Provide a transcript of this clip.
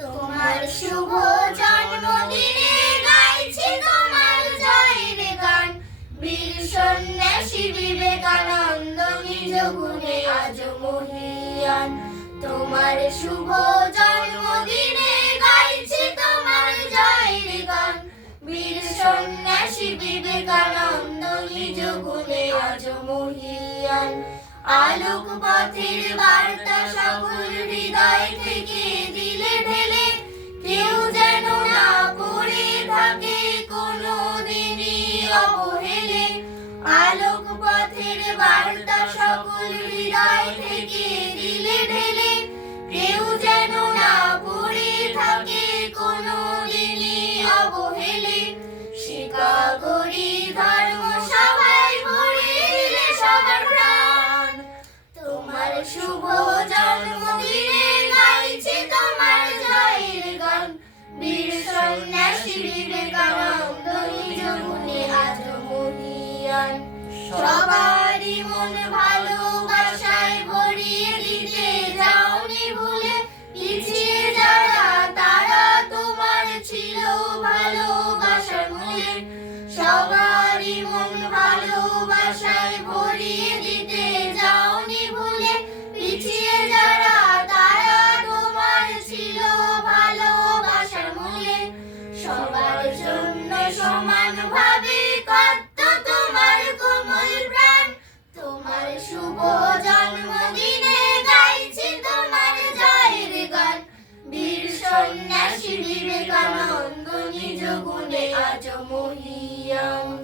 তোমার শুভ জন্মদিনে গাইছি তোমার জয়ের গান। বীর সন্ন্যাসী বিবেকানন্দ নিজ গুণে আজ মহিয়ান। তোমার শুভ জন্মদিনে গাইছি তোমার জয়ের গান। বীর সন্ন্যাসী বিবেকানন্দ নিজ গুণে আজ মহিয়ান। আলোক পথের বার্তা সকল আলোক পথের বার্তা সকল হৃদয় থেকে দিলে ঢেলে, কেউ যেন না পড়ে থাকে কোনো দিনই অবহেলে। শিকা ধর্ম সবাই সবার প্রাণ। তোমার শুভ গান সবারই মন ভালোবাসায় ভরিয়ে দিতে যাওনি ভুলে। পিছিয়ে যারা, তারা তোমার ছিল ভালোবাসার মনে সবারই মন अन्ना शिबिर का नंदनी जगुने आज मोहियम